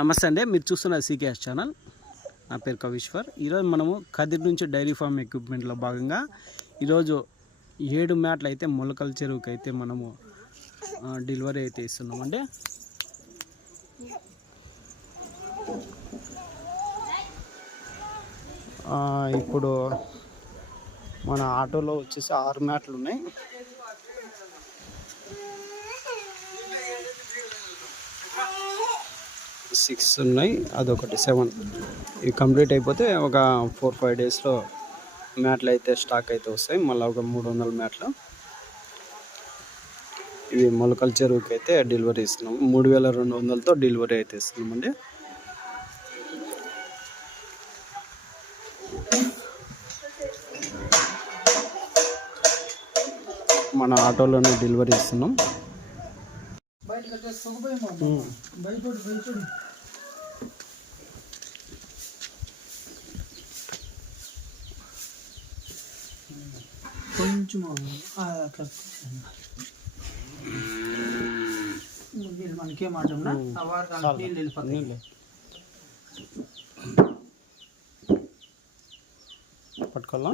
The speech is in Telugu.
నమస్తే అండి, మీరు చూస్తున్న సీకేఎస్ ఛానల్. నా పేరు కవీశ్వర్. ఈరోజు మనము కదిరి నుంచి డైరీ ఫామ్ ఎక్విప్మెంట్లో భాగంగా ఈరోజు 7 మ్యాట్లు అయితే మొలకల చెరువుకి అయితే మనము డెలివరీ అయితే ఇస్తున్నామండి. ఇప్పుడు మన ఆటోలో వచ్చేసి 6 మ్యాట్లు ఉన్నాయి. సిక్స్ ఉన్నాయి, అదొకటి 7. ఇవి కంప్లీట్ అయిపోతే ఒక 4-5 డేస్లో మ్యాట్లు అయితే స్టాక్ అయితే వస్తాయి. మళ్ళీ ఒక 300 మ్యాట్లు ఇవి మొలకల చెరువుకి అయితే డెలివరీ ఇస్తున్నాము. 3200తో డెలివరీ అయితే ఇస్తున్నామండి. మన ఆటోలోనే డెలివరీ ఇస్తున్నాం. కొంచెం మనకేం ఆటంనా నీళ్ళు వెళ్ళిపోతాయి. పట్టుకోవాలా?